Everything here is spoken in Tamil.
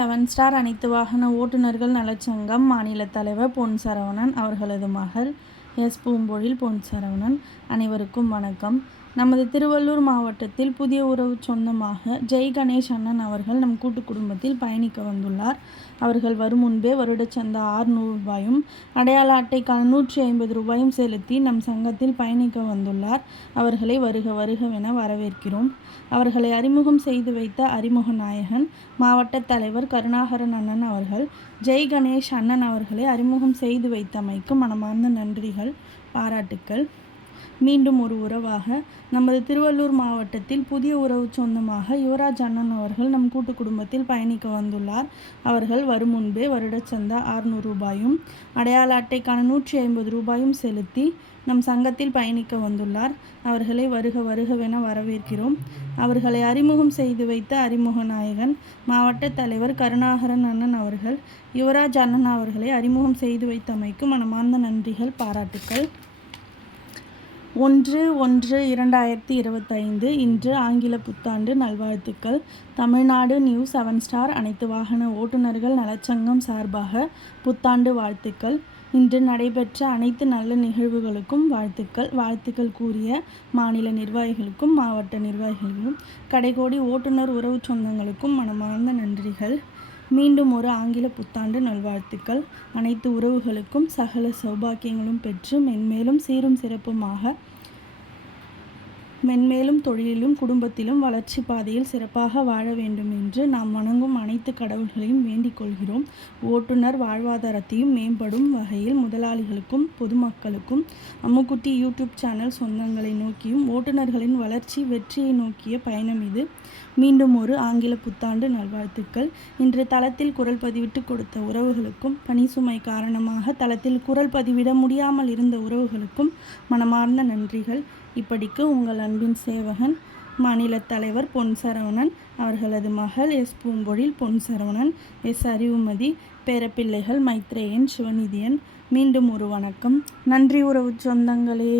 7 ஸ்டார் அனைத்து வாகன ஓட்டுநர்கள் நலச்சங்கம் மாநில தலைவர் பொன் சரவணன் அவர்களது மகள் எஸ். பூம்பொழில் பொன் சரவணன். அனைவருக்கும் வணக்கம். நமது திருவள்ளூர் மாவட்டத்தில் புதிய உறவு சொந்தமாக ஜெய் கணேஷ் அண்ணன் அவர்கள் நம் கூட்டு குடும்பத்தில் பயணிக்க வந்துள்ளார். அவர்கள் வரும் முன்பே வருடச்சந்தா ரூ. 600 அடையாள அட்டைக்கான ரூ. 150 செலுத்தி நம் சங்கத்தில் பயணிக்க வந்துள்ளார். அவர்களை வருக வருகவென வரவேற்கிறோம். அவர்களை அறிமுகம் செய்து வைத்த அறிமுக நாயகன் மாவட்ட தலைவர் கருணாகரன் அண்ணன் அவர்கள் ஜெய் கணேஷ் அண்ணன் அவர்களை அறிமுகம் செய்து வைத்தமைக்கு மனமார்ந்த நன்றிகள், பாராட்டுக்கள். மீண்டும் ஒரு உறவாக நமது திருவள்ளூர் மாவட்டத்தில் புதிய உறவு சொந்தமாக யுவராஜ் அண்ணன் அவர்கள் நம் கூட்டு குடும்பத்தில் பயணிக்க வந்துள்ளார். அவர்கள் வரும் முன்பே வருடச்சந்தா ரூ. 600 அடையாள அட்டைக்கான ரூ. 150 செலுத்தி நம் சங்கத்தில் பயணிக்க வந்துள்ளார். அவர்களை வருக வருகவென வரவேற்கிறோம். அவர்களை அறிமுகம் செய்து வைத்த அறிமுக நாயகன் மாவட்ட தலைவர் கருணாகரன் அண்ணன் அவர்கள் யுவராஜ் அண்ணன் அவர்களை அறிமுகம் செய்து வைத்தமைக்கு மனமார்ந்த நன்றிகள், பாராட்டுக்கள். 1/1/2025 இன்று ஆங்கில புத்தாண்டு நல்வாழ்த்துக்கள். தமிழ்நாடு நியூஸ் 7 ஸ்டார் அனைத்து வாகன ஓட்டுநர்கள் நலச்சங்கம் சார்பாக புத்தாண்டு வாழ்த்துக்கள். இன்று நடைபெற்ற அனைத்து நல்ல நிகழ்வுகளுக்கும் வாழ்த்துக்கள் கூறிய மாநில நிர்வாகிகளுக்கும் மாவட்ட நிர்வாகிகளுக்கும் கடைகோடி ஓட்டுநர் உறவு சொந்தங்களுக்கும் மனமார்ந்த நன்றிகள். மீண்டும் ஒரு ஆங்கில புத்தாண்டு நல்வாழ்த்துக்கள். அனைத்து உறவுகளுக்கும் சகல சௌபாக்கியங்களும் பெற்று மென்மேலும் சீரும் சிறப்புமாக மென்மேலும் தொழிலிலும் குடும்பத்திலும் வளர்ச்சி பாதையில் சிறப்பாக வாழ வேண்டும் என்று நாம் வணங்கும் அனைத்து கடவுள்களையும் வேண்டிக் கொள்கிறோம். ஓட்டுநர் வாழ்வாதாரத்தையும் மேம்படும் வகையில் முதலாளிகளுக்கும் பொதுமக்களுக்கும் அம்முக்குட்டி யூடியூப் சேனல் சொந்தங்களை நோக்கியும் ஓட்டுநர்களின் வளர்ச்சி வெற்றியை நோக்கிய பயணம் இது. மீண்டும் ஒரு ஆங்கில புத்தாண்டு நல்வாழ்த்துக்கள். இன்று தளத்தில் குரல் பதிவிட்டு கொடுத்த உறவுகளுக்கும் பணிசுமை காரணமாக தளத்தில் குரல் பதிவிட முடியாமல் இருந்த உறவுகளுக்கும் மனமார்ந்த நன்றிகள். இப்படிக்கு உங்கள் அன்பின் சேவகன் மாநில தலைவர் பொன் சரவணன் அவர்களது மகள் எஸ். பூம்பொழில் பொன் சரவணன், எஸ். அறிவுமதி, பேரப்பிள்ளைகள் மைத்ரேயன், சிவநிதியன். மீண்டும் ஒரு வணக்கம். நன்றி உறவு சொந்தங்களே.